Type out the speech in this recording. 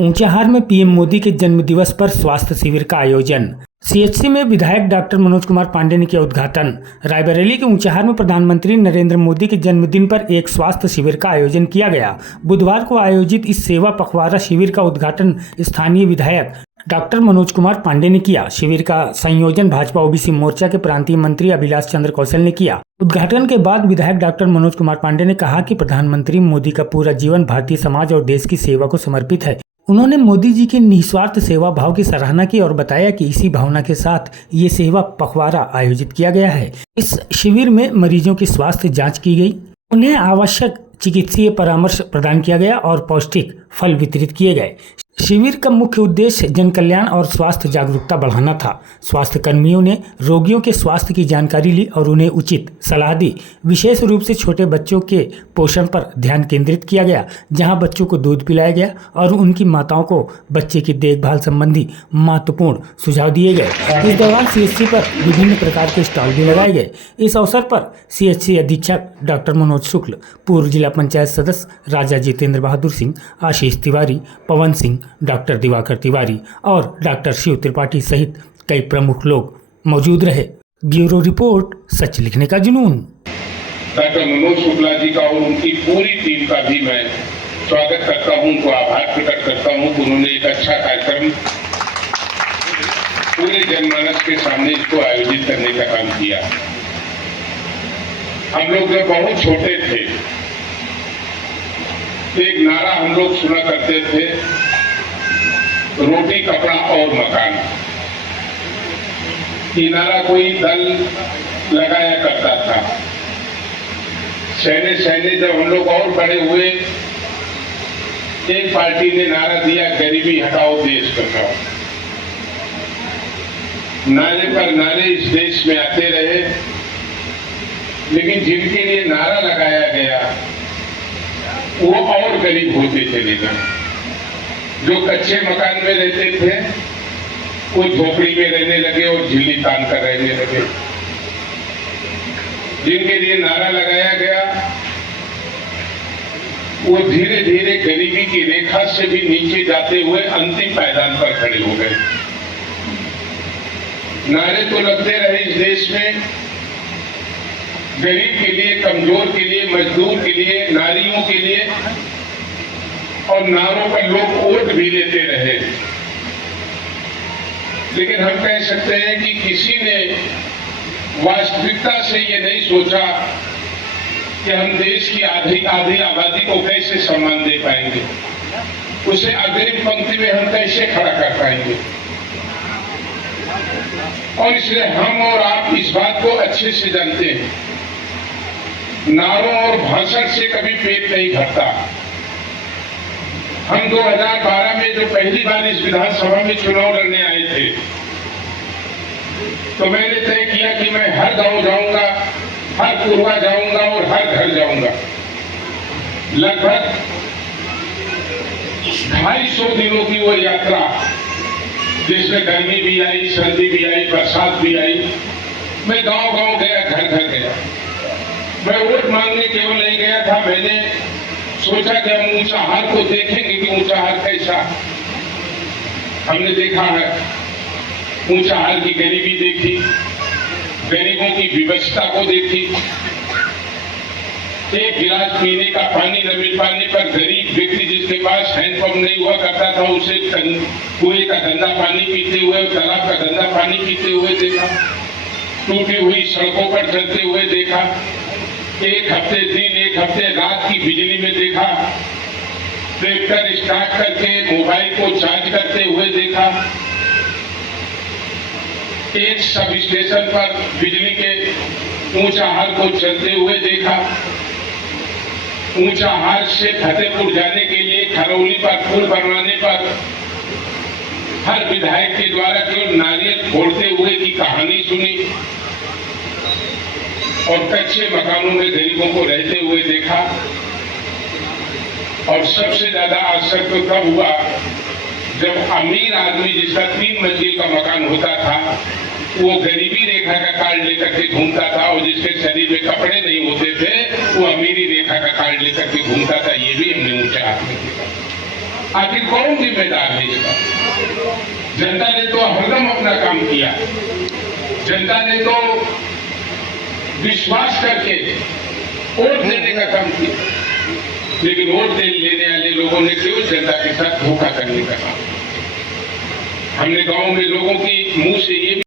ऊंचाहार में पीएम मोदी के जन्मदिवस पर स्वास्थ्य शिविर का आयोजन। सीएचसी में विधायक डॉक्टर मनोज कुमार पांडे ने किया उद्घाटन। रायबरेली के ऊंचाहार में प्रधानमंत्री नरेंद्र मोदी के जन्मदिन पर एक स्वास्थ्य शिविर का आयोजन किया गया। बुधवार को आयोजित इस सेवा पखवाड़ा शिविर का उद्घाटन स्थानीय विधायक डॉक्टर मनोज कुमार पांडे ने किया। शिविर का संयोजन भाजपा ओबीसी मोर्चा के प्रांतीय मंत्री अभिलाष चंद्र कौशल ने किया। उद्घाटन के बाद विधायक डॉक्टर मनोज कुमार पांडे ने कहा कि प्रधानमंत्री मोदी का पूरा जीवन भारतीय समाज और देश की सेवा को समर्पित है। उन्होंने मोदी जी के निस्वार्थ सेवा भाव की सराहना की और बताया कि इसी भावना के साथ ये सेवा पखवाड़ा आयोजित किया गया है। इस शिविर में मरीजों की स्वास्थ्य जांच की गई, उन्हें आवश्यक चिकित्सीय परामर्श प्रदान किया गया और पौष्टिक फल वितरित किए गए। शिविर का मुख्य उद्देश्य जन कल्याण और स्वास्थ्य जागरूकता बढ़ाना था। स्वास्थ्य कर्मियों ने रोगियों के स्वास्थ्य की जानकारी ली और उन्हें उचित सलाह दी। विशेष रूप से छोटे बच्चों के पोषण पर ध्यान केंद्रित किया गया, जहां बच्चों को दूध पिलाया गया और उनकी माताओं को बच्चे की देखभाल संबंधी महत्वपूर्ण सुझाव दिए गए। इस दौरान सीएचसी पर विभिन्न प्रकार के स्टॉल भी लगाए गए। इस अवसर पर सीएचसी अधीक्षक डॉक्टर मनोज शुक्ल, पूर्व जिला पंचायत सदस्य राजा जितेंद्र बहादुर सिंह, आशीष तिवारी, पवन सिंह, डॉक्टर दिवाकर तिवारी और डॉक्टर शिव त्रिपाठी सहित कई प्रमुख लोग मौजूद रहे। ब्यूरो रिपोर्ट, सच लिखने का जुनून। डॉक्टर मनोज शुक्ला जी का और उनकी पूरी टीम का भी मैं स्वागत करता हूं, उनको आभार प्रकट करता हूं कि उन्होंने एक अच्छा कार्यक्रम पूरे जनमानस के सामने इसको आयोजित करने का काम किया। हम लोग जब बहुत छोटे थे तो एक नारा हम लोग सुना करते थे, रोटी कपड़ा और मकान। ये नारा कोई दल लगाया करता था। सहने सहने जब हम लोग और बड़े हुए, एक पार्टी ने नारा दिया, गरीबी हटाओ देश बचाओ। नारे पर नारे इस देश में आते रहे, लेकिन जिनके लिए नारा लगाया गया वो और गरीब होते चले गए। जो कच्चे मकान में रहते थे वो झोपड़ी में रहने लगे और झिल्ली तान कर रहने लगे। जिनके लिए नारा लगाया गया वो धीरे धीरे गरीबी की रेखा से भी नीचे जाते हुए अंतिम पायदान पर खड़े हो गए। नारे तो लगते रहे इस देश में, गरीब के लिए, कमजोर के लिए, मजदूर के लिए, नारियों के लिए, और नारों पर लोग वोट भी लेते रहे। लेकिन हम कह सकते हैं कि किसी ने वास्तविकता से ये नहीं सोचा कि हम देश की आधी आबादी को कैसे सम्मान दे पाएंगे, उसे अग्रिम पंक्ति में हम कैसे खड़ा कर पाएंगे। और इसलिए हम और आप इस बात को अच्छे से जानते हैं, नारों और भाषण से कभी पेट नहीं भरता। हम 2012 में जो पहली बार इस विधानसभा में चुनाव लड़ने आए थे, तो मैंने तय किया कि मैं हर गांव जाऊंगा, हर कुरवा जाऊंगा और हर घर जाऊंगा। लगभग 250 दिनों की वो यात्रा, जिसमें गर्मी भी आई, सर्दी भी आई, बरसात भी आई। मैं गांव गांव गया, घर घर गया। मैं वोट मांगने केवल नहीं गया था, मैंने सोचा कि हम ऊंचाहार को देखेंगे कि ऊंचाहार कैसा। हमने देखा है, ऊंचाहार की गरीबी देखी, गरीबों की विवशता को देखी। एक गिलास पीने का पानी न मिल पाने पर गरीब व्यक्ति जिसके पास हैंडपंप नहीं हुआ करता था, उसे कुएं का गंदा पानी पीते हुए, तालाब का गंदा पानी पीते हुए देखा। टूटी हुई सड़कों पर चलते हुए देखा। एक हफ्ते दिन, एक हफ्ते रात की बिजली में देखा। ट्रैक्टर स्टार्ट करके मोबाइल को चार्ज करते हुए देखा। एक सब स्टेशन पर बिजली के ऊंचाहार को चलते हुए देखा। ऊंचाहार से फतेहपुर जाने के लिए खरौली पर पुल बनवाने पर हर विधायक के द्वारा केवल नारियल फोड़ते हुए की कहानी सुनी और कच्चे मकानों में गरीबों को रहते हुए देखा। और सबसे ज्यादा आश्चर्य तो तब हुआ जब अमीर आदमी जिसका 3 मंजिल का मकान होता था, वो गरीबी रेखा का कार्ड लेकर के घूमता था, और जिसके शरीर में कपड़े नहीं होते थे वो अमीरी रेखा का कार्ड लेकर के घूमता था। ये भी हमने ऊंचाहार में देखा। आखिर कौन जिम्मेदार है इसका? जनता ने तो हरदम अपना काम किया, जनता ने तो विश्वास करके वोट देने का काम किया, लेकिन वोट लेने वाले लोगों ने केवल जनता के साथ धोखा करने का काम। हमने गांव में लोगों की मुंह से ये